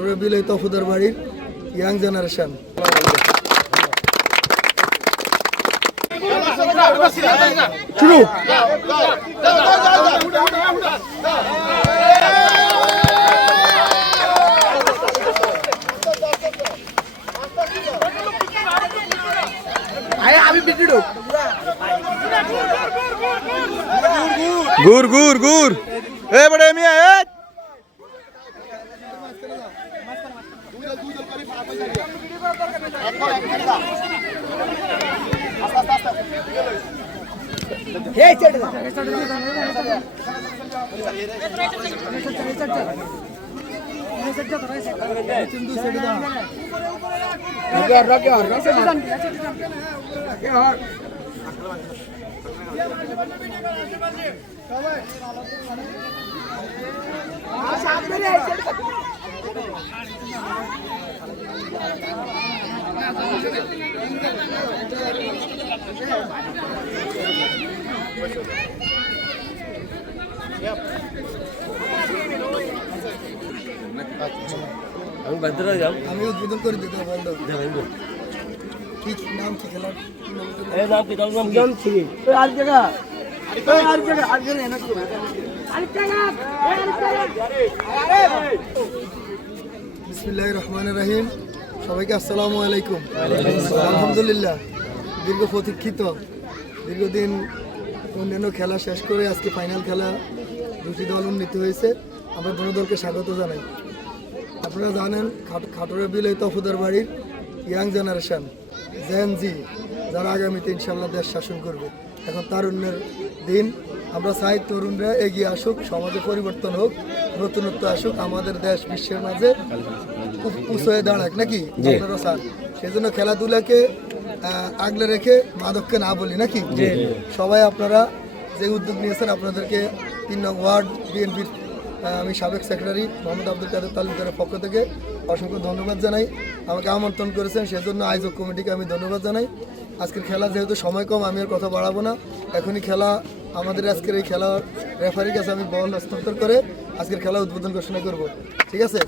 খাটোরে বিল এই তফুদার বাড়ির young generation. শুরু। আমি বিক্রি গুর গুর গুর এ বড় মিয়া এ এই চেড় দাও চিন্দু চেড় দাও রাগে আমি উদ্বোধন করে দিতে বন্ধ কি নাম কি খেলার বিসমিল্লাহির রহমানির রহিম। সবাইকে আসসালামু আলাইকুম। আলহামদুলিল্লাহ, দীর্ঘ প্রতীক্ষিত দীর্ঘদিন অন্যান্য খেলা শেষ করে আজকে ফাইনাল খেলা দুটি দল উন্নীত হয়েছে। আমরা দুটো দলকে স্বাগত জানাই। আপনারা জানেন খাটোরে বিল এই তফুদার বাড়ির ইয়াং জেনারেশন জেন জি, যারা আগামীতে ইনশাল্লাহ দেশ শাসন করবে। এখন তারুণ্যের দিন, আমরা চাই তরুণরা এগিয়ে আসুক, সমাজে পরিবর্তন হোক, নতুনত্ব আসুক, আমাদের দেশ বিশ্বের মাঝে উঁচু হয়ে দাঁড়াক নাকি আপনারা চান। সেই জন্য খেলাধুলাকে আগলে রেখে মাদককে না বলি নাকি। সবাই আপনারা যে উদ্যোগ নিয়েছেন আপনাদেরকে ৩ নং ওয়ার্ড বিএনপির আমি সাবেক সেক্রেটারি মোহাম্মদ আব্দুল কাদের তালুকদারের পক্ষ থেকে অসংখ্য ধন্যবাদ জানাই। আমাকে আমন্ত্রণ করেছেন, সেজন্য আয়োজক কমিটিকে আমি ধন্যবাদ জানাই। আজকের খেলা যেহেতু সময় কম, আমি আর কথা বাড়াবো না। এখনই খেলা আমাদের আজকের এই খেলার রেফারির কাছে আমি বল হস্তান্তর করে আজকের খেলা উদ্বোধন ঘোষণা করব। ঠিক আছে।